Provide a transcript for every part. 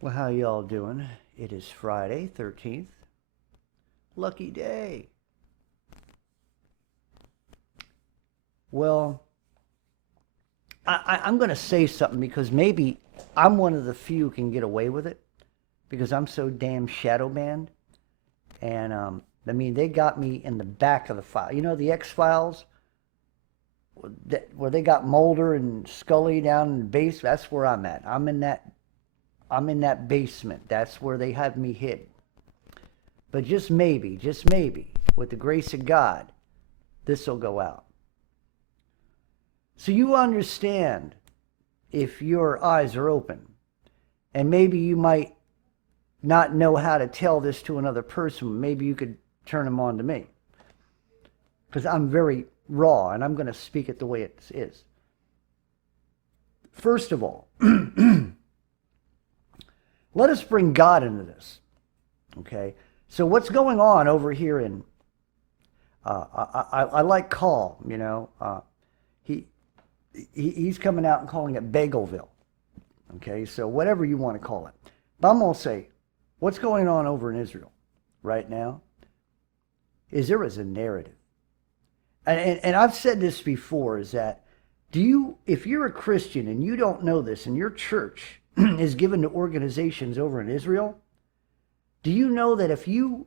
Well, how y'all doing? It is Friday, 13th. Lucky day. Well, I'm going to say something because maybe I'm one of the few who can get away with it because I'm so damn shadow banned. And, they got me in the back of the file. You know, the X Files, where they got Mulder and Scully down in the base? That's where I'm at. I'm in that basement. That's where they have me hid. But just maybe, with the grace of God, this will go out. So you understand if your eyes are open. And maybe you might not know how to tell this to another person. Maybe you could turn them on to me. Because I'm very raw and I'm going to speak it the way it is. First of all, let us bring God into this. Okay? So what's going on over here in, I like Call, you know. He's coming out and calling it Bagelville. Okay? So whatever you want to call it. But I'm going to say, what's going on over in Israel right now is there is a narrative. And I've said this before, is that if you're a Christian and you don't know this and your church is given to organizations over in Israel, do you know that if you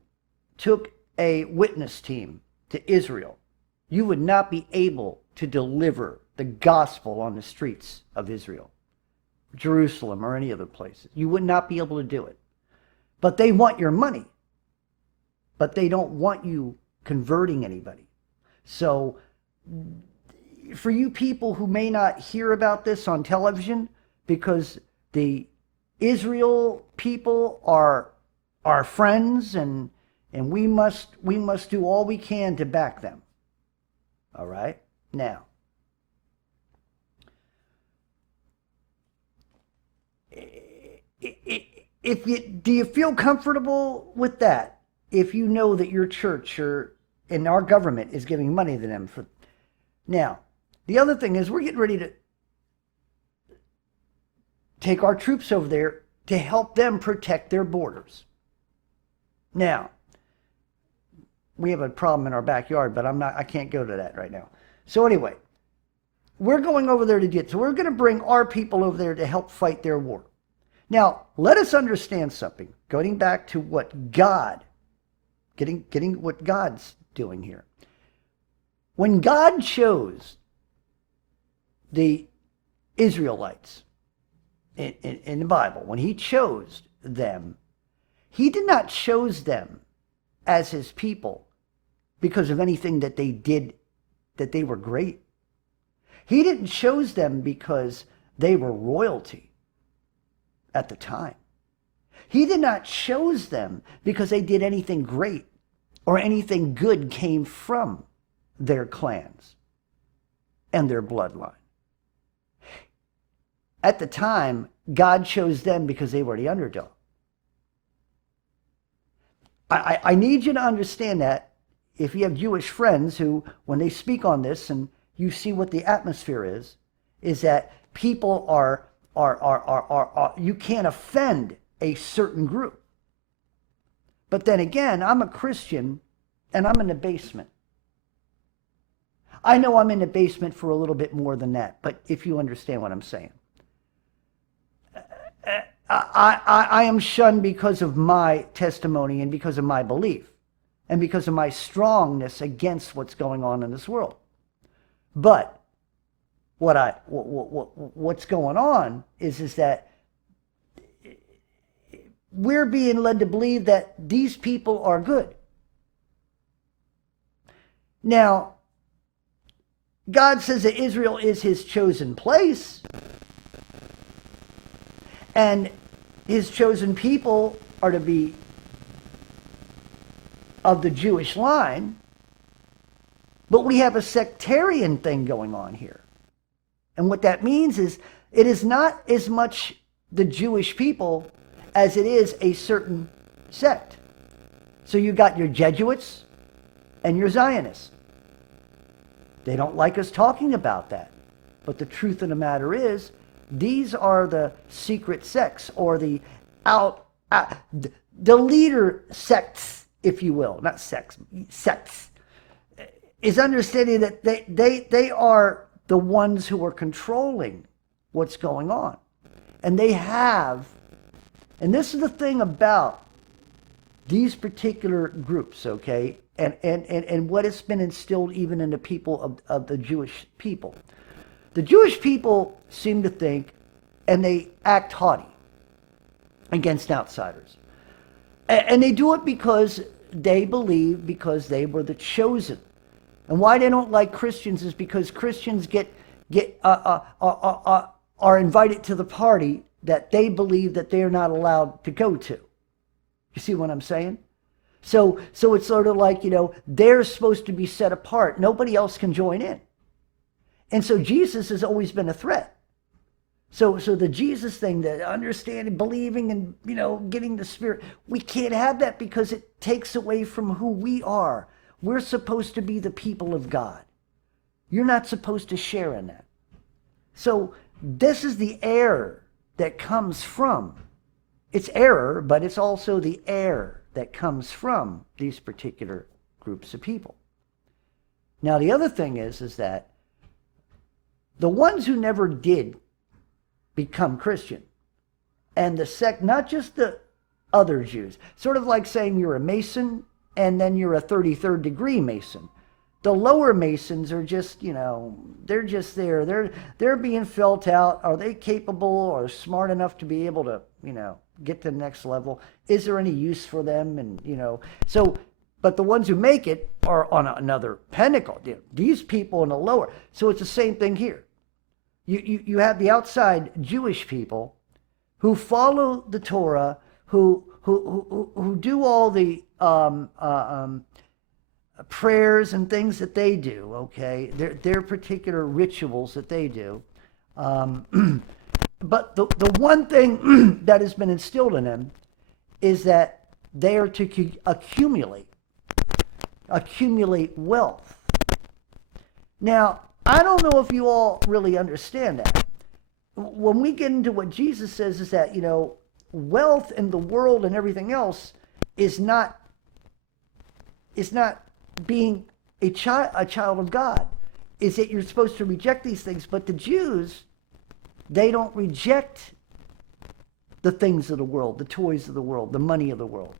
took a witness team to Israel, you would not be able to deliver the gospel on the streets of Israel, Jerusalem, or any other places? You would not be able to do it. But they want your money. But they don't want you converting anybody. So for you people who may not hear about this on television, because the Israel people are our friends, and we must do all we can to back them. All right? Now, do you feel comfortable with that? If you know that your church or in our government is giving money to them for. Now, the other thing is we're getting ready to take our troops over there to help them protect their borders. Now, we have a problem in our backyard, but I can't go to that right now. So anyway, we're going over there so we're going to bring our people over there to help fight their war. Now, let us understand something. Going back to what God, getting what God's doing here. When God chose the Israelites in the Bible, when he chose them, he did not choose them as his people because of anything that they did, that they were great. He didn't choose them because they were royalty at the time. He did not choose them because they did anything great or anything good came from their clans and their bloodline. At the time, God chose them because they were the underdog. I need you to understand that if you have Jewish friends who, when they speak on this and you see what the atmosphere is that people are you can't offend a certain group. But then again, I'm a Christian and I'm in the basement. I know I'm in the basement for a little bit more than that, but if you understand what I'm saying. I am shunned because of my testimony and because of my belief and because of my strongness against what's going on in this world. But what's going on is that we're being led to believe that these people are good. Now, God says that Israel is his chosen place, and his chosen people are to be of the Jewish line, but we have a sectarian thing going on here. And what that means is it is not as much the Jewish people as it is a certain sect. So you got your Jesuits and your Zionists. They don't like us talking about that. But the truth of the matter is, These are the secret sects, or the the leader sects, if you will, not sects, sects, is understanding that they are the ones who are controlling what's going on. And they have, and this is the thing about these particular groups, okay, and what has been instilled even in the people of the Jewish people. The Jewish people seem to think, and they act haughty against outsiders. And they do it because they believe, because they were the chosen. And why they don't like Christians is because Christians are invited to the party that they believe that they're not allowed to go to. You see what I'm saying? So it's sort of like, they're supposed to be set apart. Nobody else can join in. And so Jesus has always been a threat. So the Jesus thing, the understanding, believing, and, getting the Spirit, we can't have that because it takes away from who we are. We're supposed to be the people of God. You're not supposed to share in that. So this is the error that comes from. It's error, but it's also the error that comes from these particular groups of people. Now, the other thing is that the ones who never did become Christian, and the sect, not just the other Jews, sort of like saying you're a Mason and then you're a 33rd degree Mason. The lower Masons are just, they're just there. They're being felt out. Are they capable or smart enough to be able to, get to the next level? Is there any use for them? And, but the ones who make it are on another pinnacle. These people in the lower. So it's the same thing here. You have the outside Jewish people who follow the Torah, who do all the prayers and things that they do, okay? Their particular rituals that they do. But the one thing that has been instilled in them is that they are to accumulate wealth. Now, I don't know if you all really understand that. When we get into what Jesus says is that, wealth in the world and everything else is not being a child of God. Is that you're supposed to reject these things. But the Jews, they don't reject the things of the world, the toys of the world, the money of the world.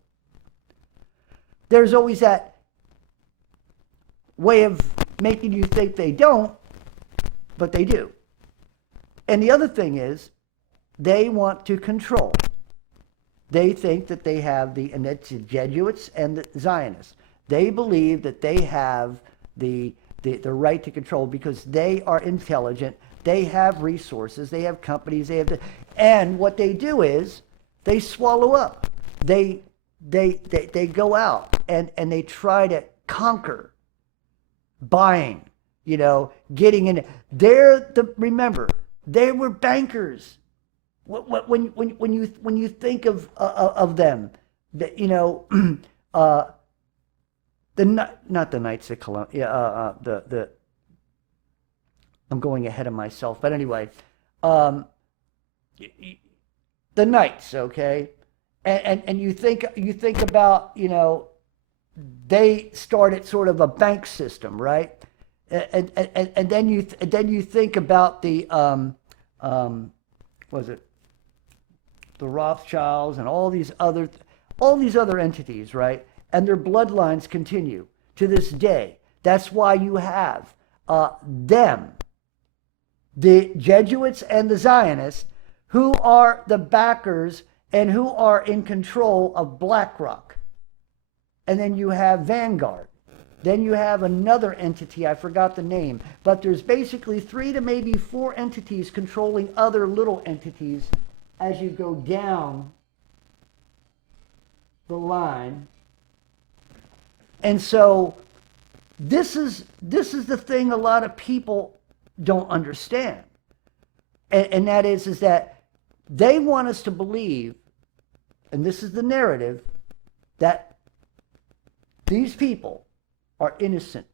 There's always that way of making you think they don't, but they do. And the other thing is, they want to control. They think that they have and that's the Jesuits and the Zionists. They believe that they have the right to control because they are intelligent, they have resources, they have companies, and what they do is they swallow up. They go out and they try to conquer, buying, getting in. Remember, they were bankers. When you think of them, not the Knights of Columbia, I'm going ahead of myself, but anyway, the Knights, okay, and you think about, they started sort of a bank system, right? And then you think about the was it the Rothschilds and all these other entities, right? And their bloodlines continue to this day. That's why you have them, the Jesuits and the Zionists, who are the backers and who are in control of BlackRock. And then you have Vanguard. Then you have another entity, I forgot the name, but there's basically 3 to maybe 4 entities controlling other little entities as you go down the line. And so this is the thing a lot of people don't understand. And that is that they want us to believe, and this is the narrative, that these people are innocent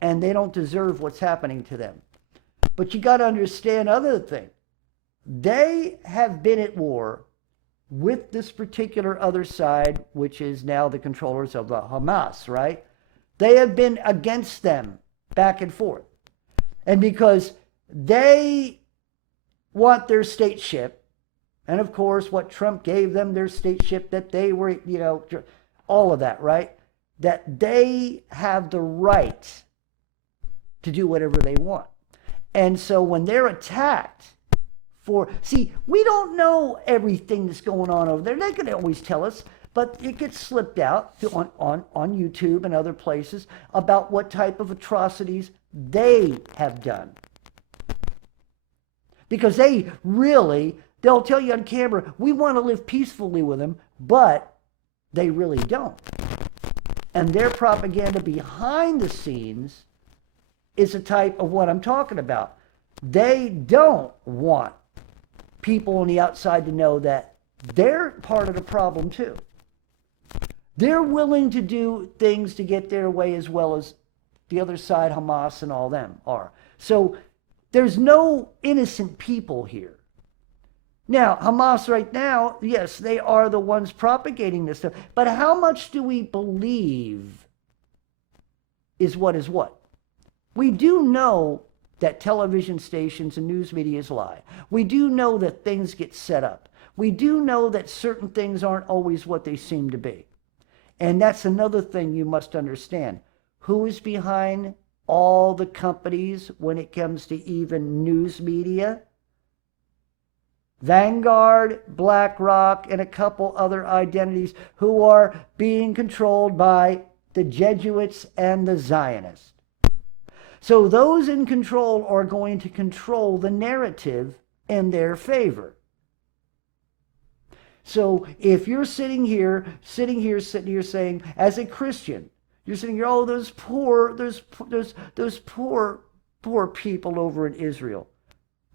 and they don't deserve what's happening to them. But you got to understand other thing. they have been at war with this particular other side, which is now the controllers of the Hamas, right? They have been against them back and forth. And because they want their stateship, and of course what Trump gave them, their stateship, that they were, all of that, right? That they have the right to do whatever they want. And so when they're attacked we don't know everything that's going on over there. They can always tell us, but it gets slipped out on YouTube and other places about what type of atrocities they have done. Because they'll tell you on camera, we want to live peacefully with them, but they really don't. And their propaganda behind the scenes is a type of what I'm talking about. They don't want people on the outside to know that they're part of the problem too. They're willing to do things to get their way as well as the other side, Hamas and all them are. So there's no innocent people here. Now, Hamas right now, yes, they are the ones propagating this stuff. But how much do we believe is what? We do know that television stations and news media lie. We do know that things get set up. We do know that certain things aren't always what they seem to be. And that's another thing you must understand. Who is behind all the companies when it comes to even news media? Vanguard, BlackRock, and a couple other identities who are being controlled by the Jesuits and the Zionists. So those in control are going to control the narrative in their favor. So if you're sitting here saying, as a Christian, you're sitting here, oh, those poor people over in Israel.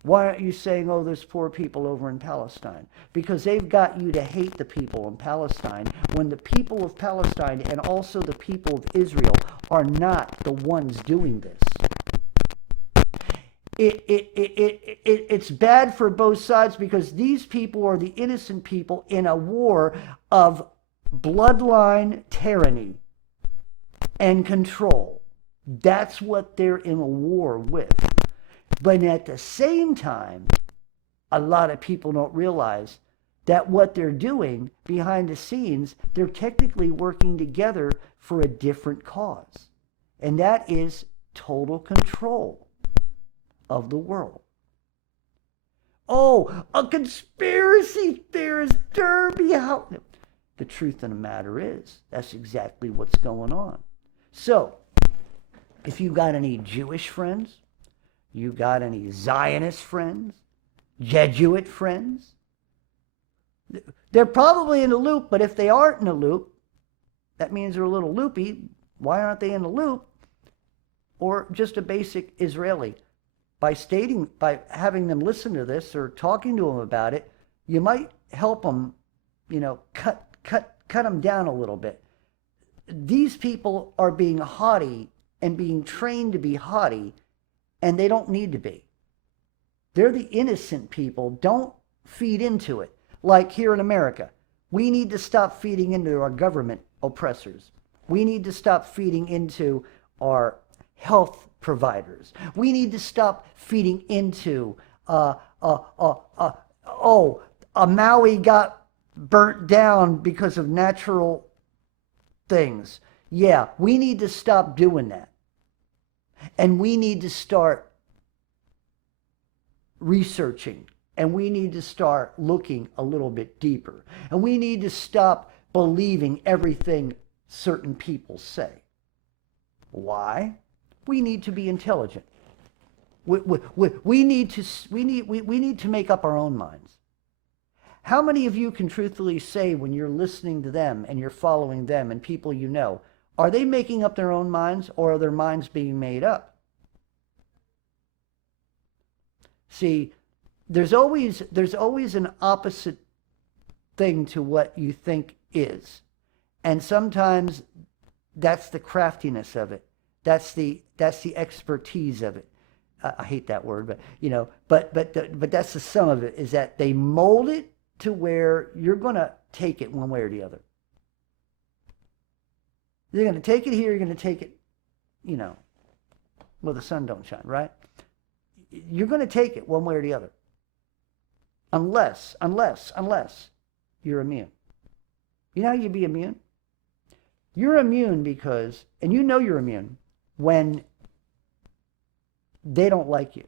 Why aren't you saying, oh, those poor people over in Palestine? Because they've got you to hate the people in Palestine when the people of Palestine and also the people of Israel are not the ones doing this. It's bad for both sides because these people are the innocent people in a war of bloodline tyranny and control. That's what they're in a war with. But at the same time, a lot of people don't realize that what they're doing behind the scenes, they're technically working together for a different cause. And that is total control of the world. Oh, a conspiracy theorist, Derby. The truth of the matter is, that's exactly what's going on. So, if you got any Jewish friends, you got any Zionist friends, Jesuit friends, they're probably in the loop, but if they aren't in the loop, that means they're a little loopy. Why aren't they in the loop? Or just a basic Israeli. By having them listen to this or talking to them about it, you might help them, cut them down a little bit. These people are being haughty and being trained to be haughty, and they don't need to be. They're the innocent people. Don't feed into it. Like here in America, we need to stop feeding into our government oppressors. We need to stop feeding into our health providers. We need to stop feeding into, Maui got burnt down because of natural things. Yeah, we need to stop doing that. And we need to start researching. And we need to start looking a little bit deeper. And we need to stop believing everything certain people say. Why? We need to be intelligent. We need to make up our own minds. How many of you can truthfully say when you're listening to them and you're following them and people you know, are they making up their own minds or are their minds being made up? See, there's always an opposite thing to what you think is. And sometimes that's the craftiness of it. That's the expertise of it. I hate that word, but but that's the sum of it, is that they mold it to where you're going to take it one way or the other. You're going to take it here, you're going to take it, where the sun don't shine, right? You're going to take it one way or the other. Unless you're immune. You know how you be immune? You're immune because, and you know you're immune when they don't like you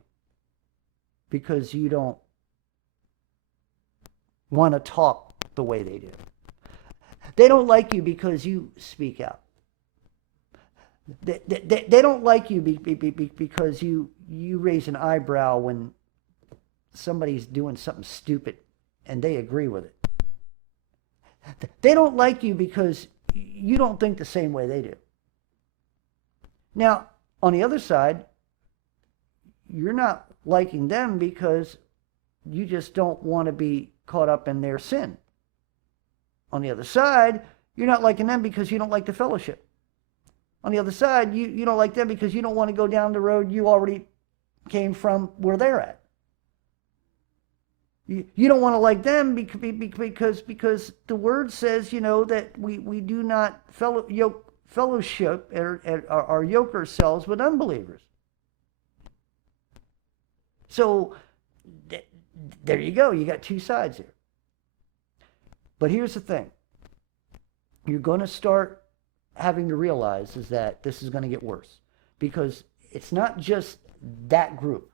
because you don't want to talk the way they do. They don't like you because you speak out. They don't like you because you raise an eyebrow when somebody's doing something stupid and they agree with it. They don't like you because you don't think the same way they do. Now, on the other side, you're not liking them because you just don't want to be caught up in their sin. On the other side, you're not liking them because you don't like the fellowship. On the other side, you don't like them because you don't want to go down the road you already came from where they're at. You don't want to like them because the word says, that we do not fellowship or yoke ourselves with unbelievers. So there you go. You got two sides here. But here's the thing. You're going to start having to realize is that this is going to get worse. Because it's not just that group.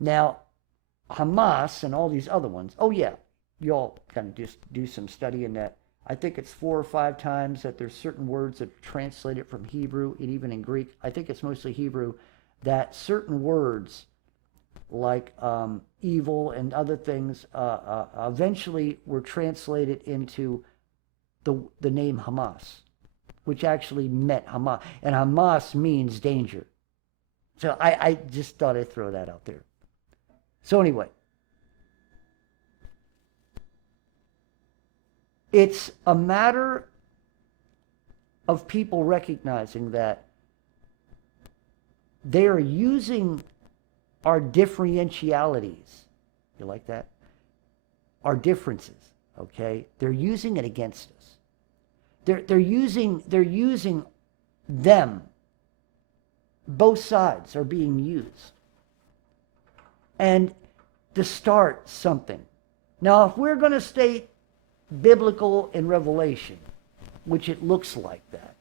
Now, Hamas and all these other ones, oh yeah, y'all kind of just do some study in that. I think it's 4 or 5 times that there's certain words that translate it from Hebrew and even in Greek. I think it's mostly Hebrew, that certain words like evil and other things eventually were translated into the name Hamas, which actually meant Hamas. And Hamas means danger. So I just thought I'd throw that out there. So anyway, it's a matter of people recognizing that they are using our differentialities. You like that? Our differences, okay? They're using it against us. They're using them. Both sides are being used. And to start something. Now, if we're going to state biblical in Revelation, which it looks like that,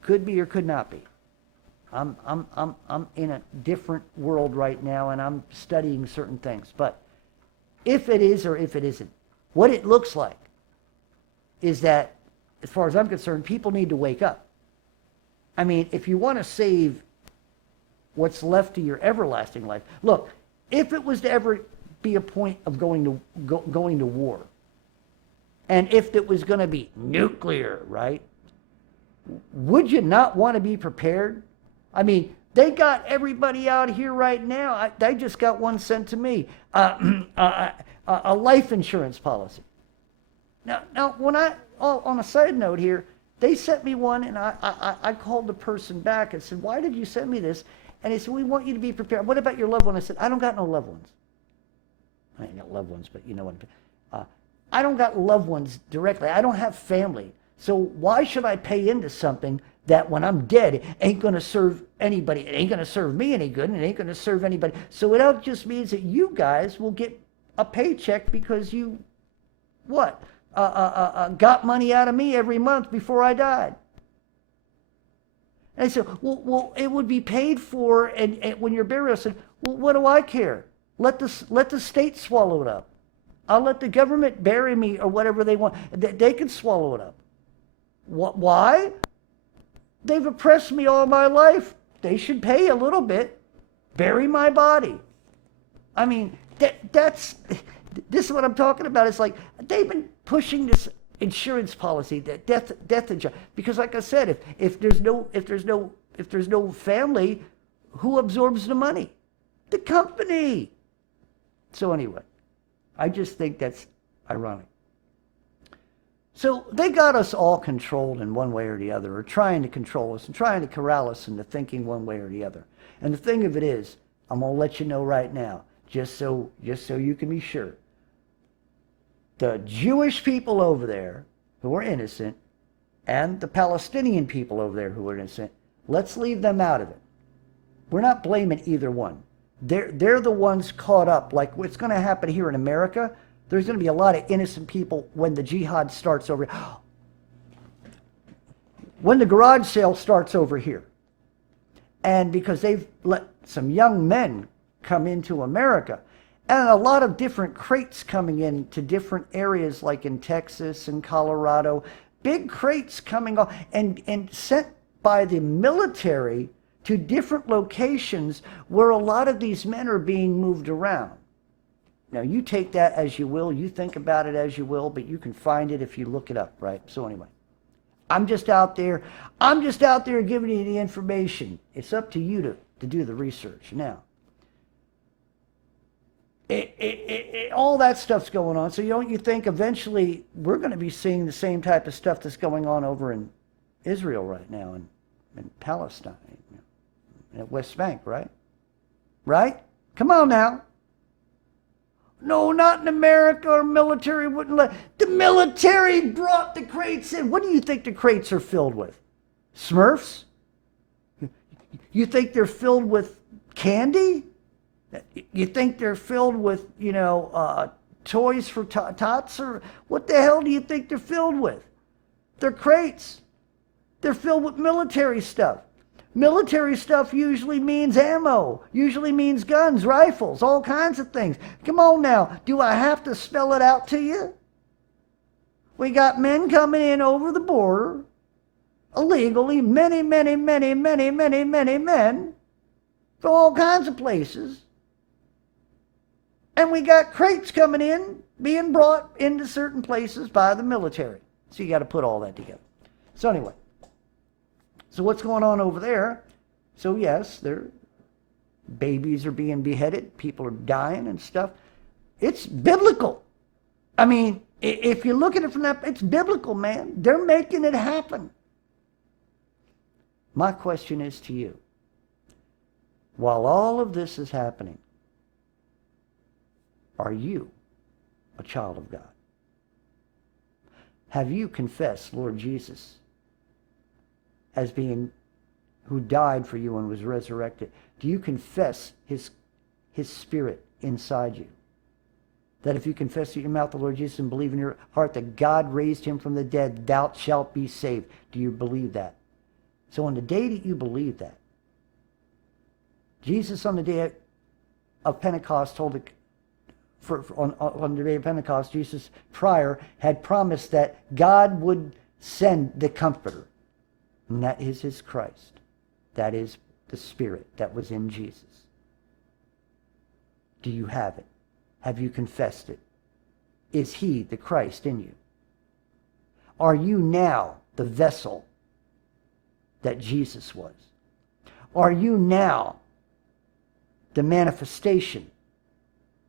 could be or could not be. I'm in a different world right now, and I'm studying certain things. But if it is or if it isn't, what it looks like is that, as far as I'm concerned, people need to wake up. I mean, if you want to save what's left to your everlasting life, look. If it was to ever be a point of going to war, and if it was going to be nuclear, right? Would you not want to be prepared? I mean, they got everybody out here right now. They just got one sent to me, a life insurance policy. Now, when on a side note here, they sent me one, and I called the person back and said, "Why did you send me this?" And they said, "We want you to be prepared. What about your loved one?" I said, "I don't got no loved ones." I ain't got loved ones, but you know what. I don't got loved ones directly. I don't have family. So why should I pay into something that when I'm dead ain't going to serve anybody? It ain't going to serve me any good, and it ain't going to serve anybody. So it just means that you guys will get a paycheck because you, got money out of me every month before I died. And I said, well, it would be paid for, and when you're buried, I said, well, what do I care? Let the state swallow it up. I'll let the government bury me or whatever they want. They can swallow it up. Why? They've oppressed me all my life. They should pay a little bit. Bury my body. I mean, this is what I'm talking about. It's like they've been pushing this insurance policy, that death insurance, because like I said, if there's no family, who absorbs the money? The company. So anyway, I just think that's ironic. So they got us all controlled in one way or the other, or trying to control us and trying to corral us into thinking one way or the other. And the thing of it is, I'm going to let you know right now, just so you can be sure. The Jewish people over there who are innocent and the Palestinian people over there who are innocent, let's leave them out of it. We're not blaming either one. They're the ones caught up. Like what's going to happen here in America, there's going to be a lot of innocent people when the jihad starts over. When the garage sale starts over here. And because they've let some young men come into America. And a lot of different crates coming in to different areas like in Texas and Colorado. Big crates coming off and sent by the military to different locations where a lot of these men are being moved around. Now, you take that as you will. You think about it as you will, but you can find it if you look it up, right? So anyway, I'm just out there giving you the information. It's up to you to do the research. Now, all that stuff's going on. So don't you think eventually we're going to be seeing the same type of stuff that's going on over in Israel right now and in Palestine, at West Bank, right? Right? Come on now. No, not in America. Our military wouldn't let. The military brought the crates in. What do you think the crates are filled with? Smurfs? You think they're filled with candy? You think they're filled with, toys for tots? Or what the hell do you think they're filled with? They're crates. They're filled with military stuff. Military stuff usually means ammo, usually means guns, rifles, all kinds of things. Come on now, do I have to spell it out to you? We got men coming in over the border, illegally, many men from all kinds of places. And we got crates coming in, being brought into certain places by the military. So you got to put all that together. So anyway. So what's going on over there? So yes, babies are being beheaded, people are dying and stuff. It's biblical. I mean, if you look at it from that, it's biblical, man. They're making it happen. My question is to you, while all of this is happening, are you a child of God? Have you confessed Lord Jesus as being who died for you and was resurrected? Do you confess his spirit inside you? That if you confess with your mouth the Lord Jesus and believe in your heart that God raised him from the dead, thou shalt be saved. Do you believe that? So on the day that you believe that, Jesus on the day of Pentecost told on the day of Pentecost, Jesus prior had promised that God would send the Comforter. And that is his Christ. That is the Spirit that was in Jesus. Do you have it? Have you confessed it? Is he the Christ in you? Are you now the vessel that Jesus was? Are you now the manifestation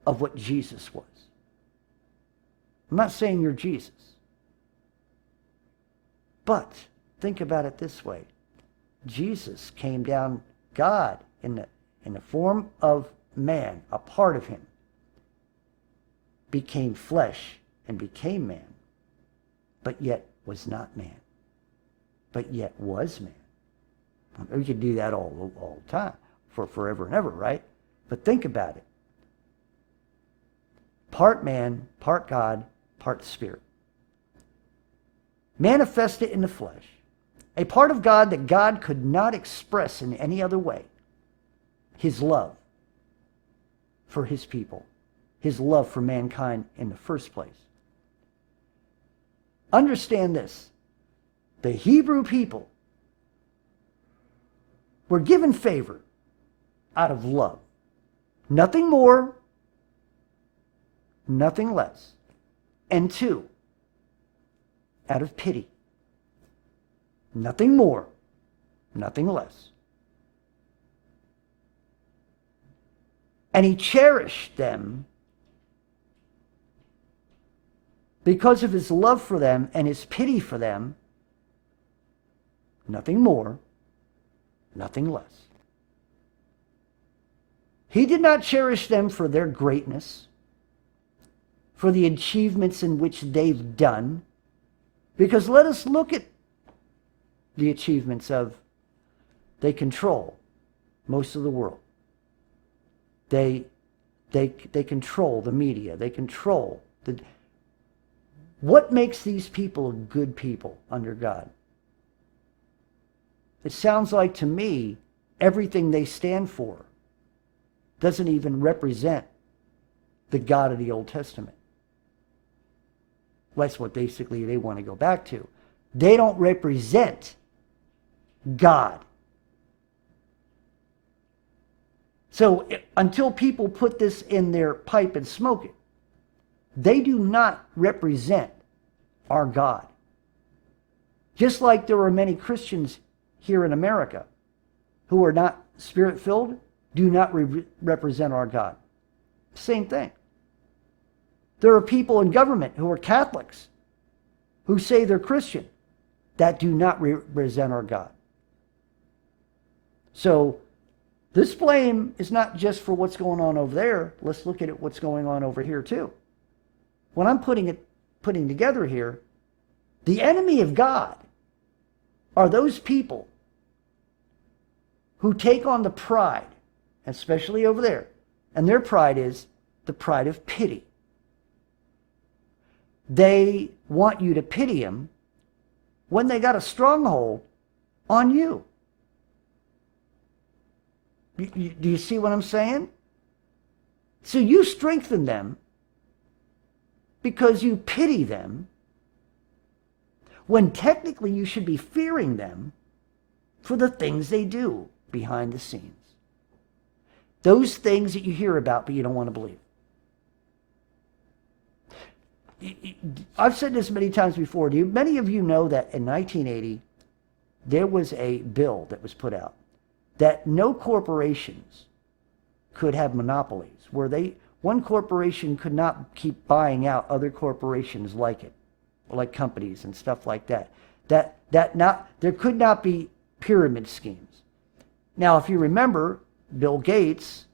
of what Jesus was? I'm not saying you're Jesus. But think about it this way. Jesus came down, God, in the form of man, a part of him, became flesh and became man, but yet was not man, but yet was man. We could do that all the time, for forever and ever, right? But think about it. Part man, part God, part spirit. Manifested in the flesh. A part of God that God could not express in any other way. His love for his people. His love for mankind in the first place. Understand this. The Hebrew people were given favor out of love. Nothing more, nothing less. And two, out of pity. Nothing more, nothing less. And he cherished them because of his love for them and his pity for them, nothing more, nothing less. He did not cherish them for their greatness, for the achievements in which they've done, because let us look at the achievements of, they control most of the world. They control the media. They control the... What makes these people good people under God? It sounds like to me, everything they stand for doesn't even represent the God of the Old Testament. That's what basically they want to go back to. They don't represent God. So until people put this in their pipe and smoke it, they do not represent our God. Just like there are many Christians here in America who are not spirit-filled, do not represent our God. Same thing. There are people in government who are Catholics who say they're Christian that do not represent our God. So this blame is not just for what's going on over there. Let's look at what's going on over here too. When I'm putting together here, the enemy of God are those people who take on the pride, especially over there, and their pride is the pride of pity. They want you to pity them when they got a stronghold on you. Do you see what I'm saying? So you strengthen them because you pity them, when technically you should be fearing them for the things they do behind the scenes. Those things that you hear about but you don't want to believe. I've said this many times before. Many of you know that in 1980, there was a bill that was put out that no corporations could have monopolies, where one corporation could not keep buying out other corporations like it, like companies and stuff like that. There could not be pyramid schemes. Now, if you remember, Bill Gates,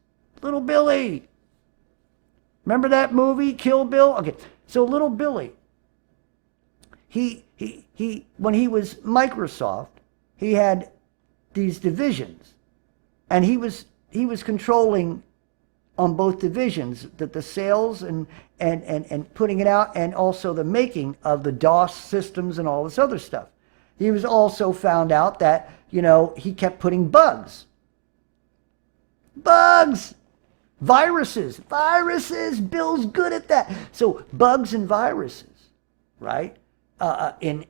Little Billy. Remember that movie, Kill Bill? Okay, so Little Billy, when he was Microsoft, he had these divisions, and he was controlling on both divisions, that the sales and putting it out, and also the making of the DOS systems and all this other stuff. He was also found out that, he kept putting bugs, viruses, Bill's good at that. So bugs and viruses, right? In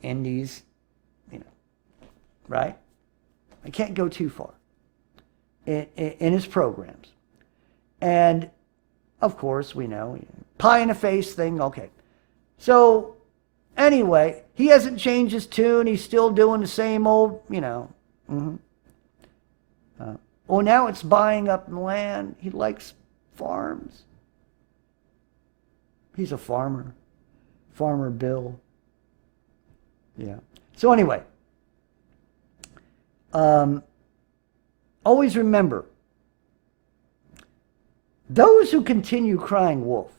these, right? I can't go too far. In his programs. And of course, we know, pie in the face thing, okay. So anyway, he hasn't changed his tune. He's still doing the same old, now it's buying up land. He likes farms. He's a farmer. Farmer Bill. Yeah. So anyway, always remember, those who continue crying wolf.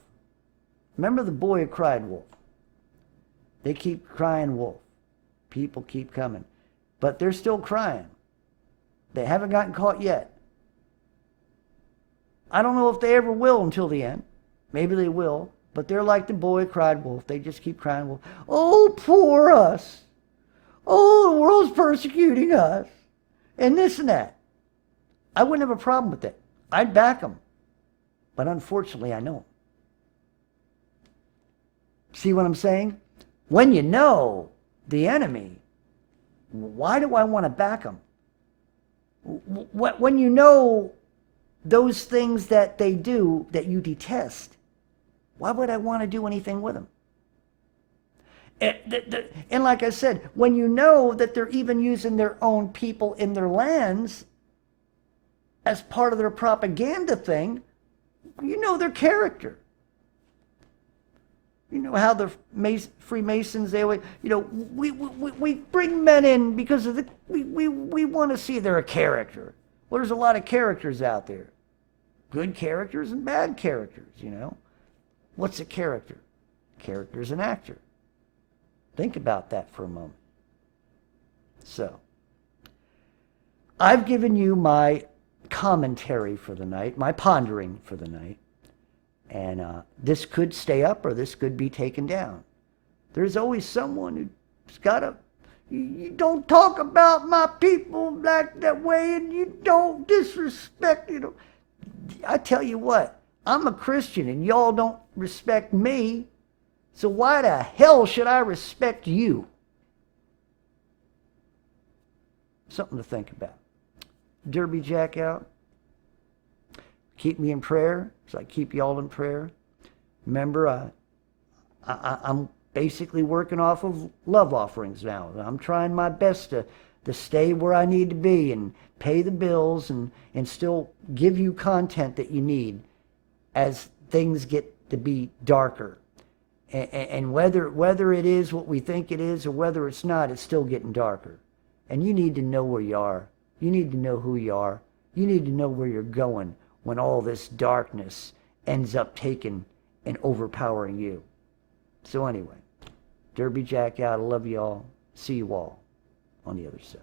Remember the boy who cried wolf. They keep crying wolf. People keep coming. But they're still crying. They haven't gotten caught yet. I don't know if they ever will until the end. Maybe they will. But they're like the boy who cried wolf. They just keep crying wolf. Oh, poor us. Oh, the world's persecuting us. And this and that. I wouldn't have a problem with that. I'd back them. But unfortunately, I know them. See what I'm saying? When you know the enemy, why do I want to back them? When you know those things that they do that you detest, why would I want to do anything with them? And like I said, when you know that they're even using their own people in their lands as part of their propaganda thing, you know their character. You know how the Freemasons, they always, we bring men in because of we want to see they're a character. Well, there's a lot of characters out there. Good characters and bad characters, What's a character? Character's an actor. Think about that for a moment. So, I've given you my commentary for the night, my pondering for the night. And this could stay up or this could be taken down. There's always someone who's got to, you don't talk about my people like that way and you don't disrespect, I tell you what, I'm a Christian and y'all don't respect me. So why the hell should I respect you? Something to think about. Derby Jack out. Keep me in prayer, so I keep y'all in prayer. Remember, I'm basically working off of love offerings now. I'm trying my best to stay where I need to be and pay the bills and still give you content that you need as things get to be darker. And whether it is what we think it is or whether it's not, it's still getting darker. And you need to know where you are. You need to know who you are. You need to know where you're going when all this darkness ends up taking and overpowering you. So anyway, Derby Jack out. I love you all. See you all on the other side.